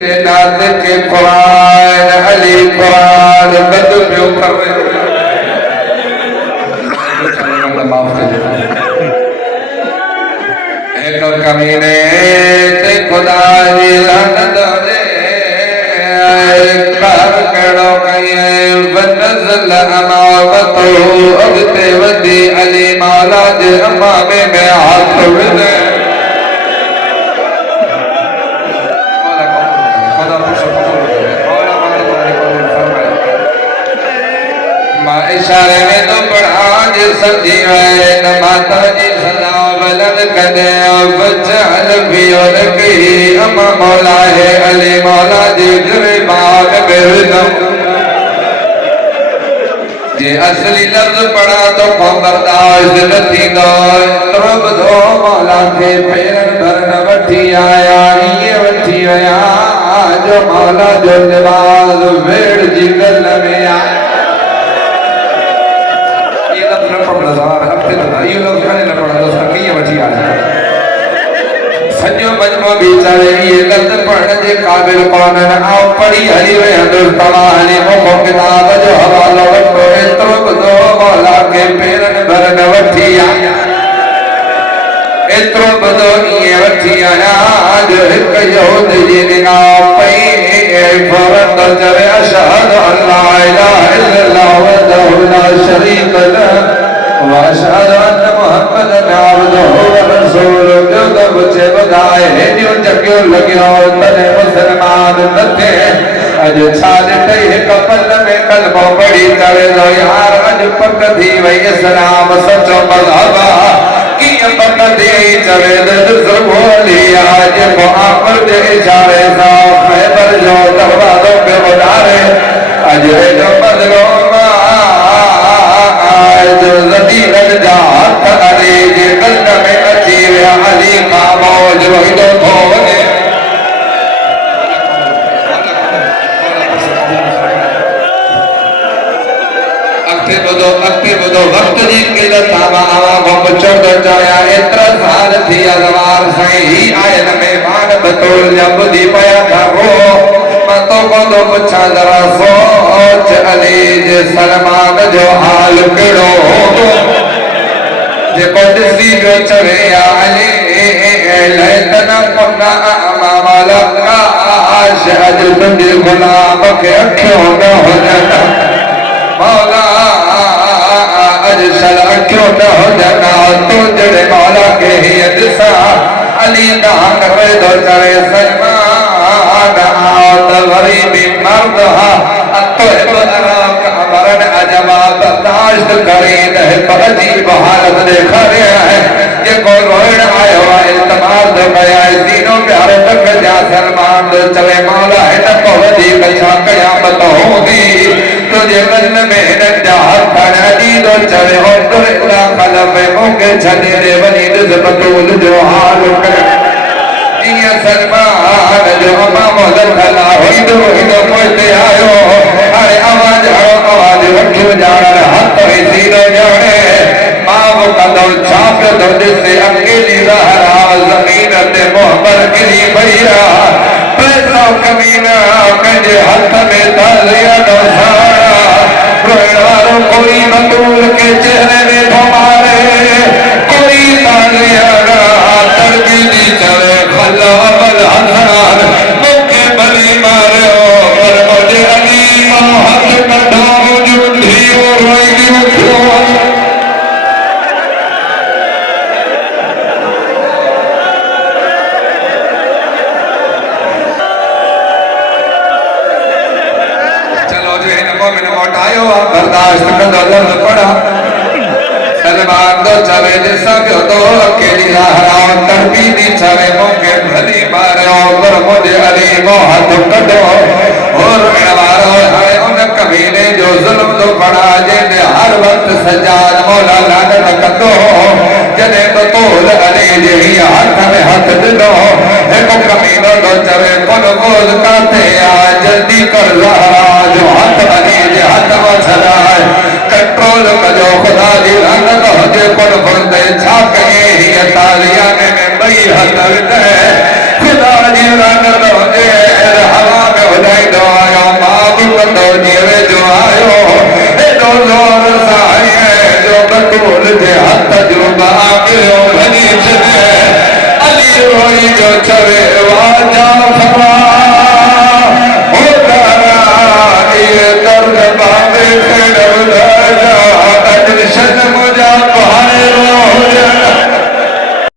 नाते के कुरान अली कुरान बद प्यो कर रहे माफ कर एक कमीने ते खुदा दी लानत दे कर कड़ो कये बनज़ल अमावतो अगते वदी अली मौला दे अम्मा में हाथ विदे इशारे में तो पढ़ा जे समझी है न माता जी सदा बलन कदे बचल भी और की अम्मा मौला है अली मौला जी दरबार बेदम जे असली लफ्ज पढ़ा तो बर्दाश्त न थींदो रब दो मौला के पेरन भरन वठी आया ये वठी आया जो मौला जो लिबास वेड़ जी गल में आया सजो मजमो बेचारे ये लफ्ज पढ़ने के काबिल कौन है आओ पढ़ी हरी वे हिंदुस्तान हरी मुखो किताब जो हवालो वठो एतरो बदो मौला के पेरन भरन वठी आया एतरो बदो ये वठी आया जो एक यहूद जी निगाह पई फौरन तो चले अशहदु अल्ला इलाहा इल्लल्लाह वहदहु ला शरीक लहु वाशहदु अन्न मुहम्मदन अब्दुहु व रसूलुहु जो दब से बधाए है जो जग्यो लग्यो तने मुसलमान नथे अज छाल टई कपल में कलमो पढ़ी तवे दो यार अज पक थी वई इस्लाम सचो मज़हब की पक थी चवे दर बोली आज मुहम्मद दे इशारे सा खैबर जो दरवाजों पे बुलारे अज जो मजलो जो ज़दीन जा हथ अली जे कल्ब में अची विया अली का मौज वहिदो थो वञे अॻिते ॿुधो वक़्त जी क़िलत आवाम चवंदो चाहियां एतिरा साल थी अज़वार साईं ही आयल महिमान बतौर जा ॿुधी पिया था रो मां तो को पुछां जरा सोच अली जे सलमान जो हाल कहिड़ो जेको ॾिसी पियो चवे या अली लैतन कुन्ना अमामल काश अॼु तुंहिंजे गुलाम खे अखियूं न हुजनि मौला अॼु सल अखियूं न हुजनि तूं जहिड़े मौला खे हीअ ॾिसां अली ॾांहुं करे थो चवे सलमान आओ त वरी बि मर्द हा अतोहिब अराक अमरन अजबा बर्दाश्त करे न हिकु अजीब हालत ॾेखारिया है जेको रोइण आयो आहे इल्तमास थो कया सीनो प्यारो तक जा सलमान चवे मौला हिन को वधीक छा क़यामत हूंदी तुंहिंजे कन में हिननि जा हथ अॼी थो चवे उंदुर इला क़ल्ब मूंखे छॾे ॾे वञी ॾिस बतूल जो हाल जिया सलमान जो अमामो लथला होइदो पोइते आयो हाणे आवाज वठियो ॼाण हथ में सीरो ॼाणे मां कंदो छा पियो थो ॾिसे अकेली रहरा ज़मीन ते मुहबर किरी पई आहे पैसा कमीना पंहिंजे हथ में तालिया नो सारा रोइण वारो कोई बतूल के चेहरे में थो मारे कोई तालिया तड़की दी चवे खला बल हज़ार मूंखे भली मारियो पर मुंहिंजे अली मां हथ कढा मुंहिंजो धीउ रोई उथियो चलो जो हिन मोमिन मोटायो बर्दाश्त कंदो लफ्ज़ पढ़ा सलमान तो चवे ॾिसां पियो तो अकेली रहराओ तड़पी दी चवे मूंखे भली मारियो पर मुंहिंजे अली मो हथ कढो और रोइण वारो हाणे उन कमीने जो ज़ुल्म तो पढ़ा जंहिंजे हर वक़्तु सजाद मौला लानत कंदो जॾहिं बतौल अली जे हीअ हथ में हथ ॾिनो हिकु कमीनो तो चवे कुल ॻोल्ह काथे आहे जल्दी कर ज़हरा जो हथ अली जे हथ मां छॾाए कंट्रोल कजो ख़ुदा जी लानत हुजे कुल फुर्दे छा कये हीअ तालिया में ॿई हथ विधे ख़ुदा जी लानत हुजे कोई जो चवे वाजा फरमा